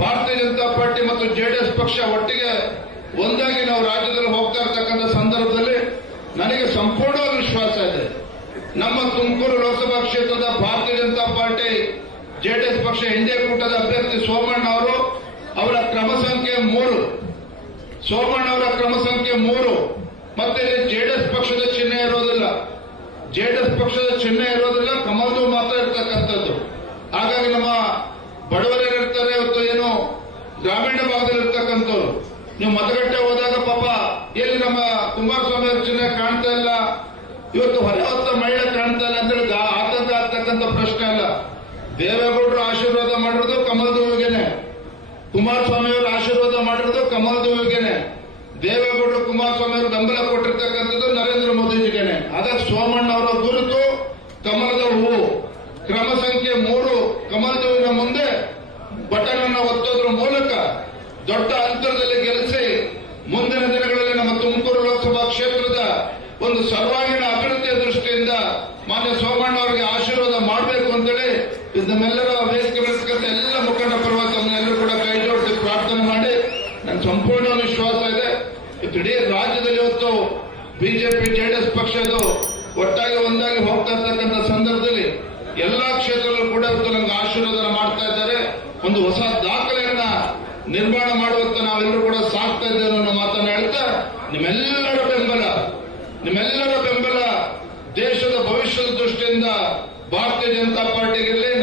ಭಾರತೀಯ ಜನತಾ ಪಾರ್ಟಿ ಮತ್ತು ಜೆಡಿಎಸ್ ಪಕ್ಷ ಒಟ್ಟಿಗೆ ಒಂದಾಗಿ ನಾವು ರಾಜ್ಯದಲ್ಲಿ ಹೋಗ್ತಾ ಇರ್ತಕ್ಕಂಥ ಸಂದರ್ಭದಲ್ಲಿ ನನಗೆ ಸಂಪೂರ್ಣ ವಿಶ್ವಾಸ ಇದೆ. ನಮ್ಮ ತುಮಕೂರು ಲೋಕಸಭಾ ಕ್ಷೇತ್ರದ ಭಾರತೀಯ ಜನತಾ ಪಾರ್ಟಿ ಜೆಡಿಎಸ್ ಪಕ್ಷ ಹಿಂದೆ ಕೂಟದ ಅಭ್ಯರ್ಥಿ ಸೋಮಣ್ಣ ಅವರು ಅವರ ಕ್ರಮ ಸಂಖ್ಯೆ ಮೂರು. ಸೋಮಣ್ಣ ಅವರ ಕ್ರಮ ಸಂಖ್ಯೆ ಮೂರು. ಮತ್ತೆ ಜೆಡಿಎಸ್ ಪಕ್ಷದ ಚಿಹ್ನೆ ಇರೋದಿಲ್ಲ. ಜೆಡಿಎಸ್ ಪಕ್ಷದ ಚಿಹ್ನೆ ಇರೋದಿಲ್ಲ ಕಮಲ್ದು ಮಾತ್ರ ಇರ್ತಕ್ಕಂಥದ್ದು. ಹಾಗಾಗಿ ನಮ್ಮ ಬಡವರೇನಿರ್ತಾರೆ ಇರ್ತಕ್ಕಂಥವ್ರು ನೀವು ಮತಗಟ್ಟೆ ಹೋದಾಗ ಪಾಪ ಎಲ್ಲಿ ನಮ್ಮ ಕುಮಾರಸ್ವಾಮಿ ಅವ್ರ ಚಿಹ್ನೆ ಕಾಣ್ತಾ ಇಲ್ಲ. ಇವತ್ತು ಹೊರ ಹೊತ್ತ ಮಹಿಳೆ ಕಾಣ್ತಾ ಇಲ್ಲ ಅಂದ್ರೆ ಆತಂಕ ಆಗ್ತಕ್ಕಂಥ ಪ್ರಶ್ನೆ ಅಲ್ಲ. ದೇವೇಗೌಡರು ಆಶೀರ್ವಾದ ಮಾಡಿರೋದು ಕಮಲದ ಹೂವಿಗೆನೆ ಕುಮಾರಸ್ವಾಮಿ ಅವರು ಆಶೀರ್ವಾದ ಮಾಡಿರೋದು ಕಮಲದ ದೇವೇಗೌಡರು ಕುಮಾರಸ್ವಾಮಿ ಅವರು ಬೆಂಬಲ ಕೊಟ್ಟಿರ್ತಕ್ಕಂಥದ್ದು ನರೇಂದ್ರ ಮೋದಿಜಿಗೆನೆ. ಅದಕ್ಕೆ ಸೋಮಣ್ಣ ಅವರ ಗುರುತು ಕಮಲದ ಹೂವು ಕ್ರಮ ಸಂಖ್ಯೆ ಮೂರು ಕಮಲದ ಮುಂದೆ ಬಟನ್ ಅನ್ನು ಒತ್ತೋದ್ರ ಮೂಲಕ ದೊಡ್ಡ ಅಂತರದಲ್ಲಿ ಗೆಲ್ಲಿಸಿ ಮುಂದಿನ ದಿನಗಳಲ್ಲಿ ನಮ್ಮ ತುಮಕೂರು ಲೋಕಸಭಾ ಕ್ಷೇತ್ರದ ಒಂದು ಸರ್ವಾಂಗೀಣ ಅಭಿವೃದ್ಧಿಯ ದೃಷ್ಟಿಯಿಂದ ಮಾನ್ಯ ಸೋಮಣ್ಣ ಅವರಿಗೆ ಆಶೀರ್ವಾದ ಮಾಡಬೇಕು ಅಂತೇಳಿ ಇದನ್ನೆಲ್ಲರ ವೇದಿಕೆ ಬೆಳೆಸತಕ್ಕಂಥ ಎಲ್ಲ ಮುಖಂಡ ಪರವಾಗಿ ತಮ್ಮನ್ನೆಲ್ಲರೂ ಕೂಡ ಕೈ ಜೋಡಿಸಿ ಪ್ರಾರ್ಥನೆ ಮಾಡಿ ನನ್ನ ಸಂಪೂರ್ಣ ವಿಶ್ವಾಸ ಇದೆ. ಇಡೀ ರಾಜ್ಯದಲ್ಲಿ ಇವತ್ತು ಬಿಜೆಪಿ, ಜೆಡಿಎಸ್ ಪಕ್ಷದು ಒಟ್ಟಾಗಿ ಒಂದಾಗಿ ಹೋಗ್ತಾ ಇರ್ತಕ್ಕಂಥ ಸಂದರ್ಭದಲ್ಲಿ ಎಲ್ಲಾ ಕ್ಷೇತ್ರಗಳು ಕೂಡ ಇವತ್ತು ನಮ್ಗೆ ಆಶೀರ್ವಾದ ಮಾಡ್ತಾ ಇದ್ದಾರೆ. ಒಂದು ಹೊಸ ದಾಖಲೆಯನ್ನ ನಿರ್ಮಾಣ ಮಾಡುವಂತ ನಾವೆಲ್ಲರೂ ಕೂಡ ಸಾಕ್ತಾ ಇದ್ದೇವೆ ಅನ್ನೋ ಮಾತನ್ನ ನಿಮ್ಮೆಲ್ಲರ ಬೆಂಬಲ ನಿಮ್ಮೆಲ್ಲರ ಬೆಂಬಲ ದೇಶದ ಭವಿಷ್ಯದ ದೃಷ್ಟಿಯಿಂದ ಭಾರತೀಯ ಜನತಾ ಪಾರ್ಟಿಗಿರಲಿ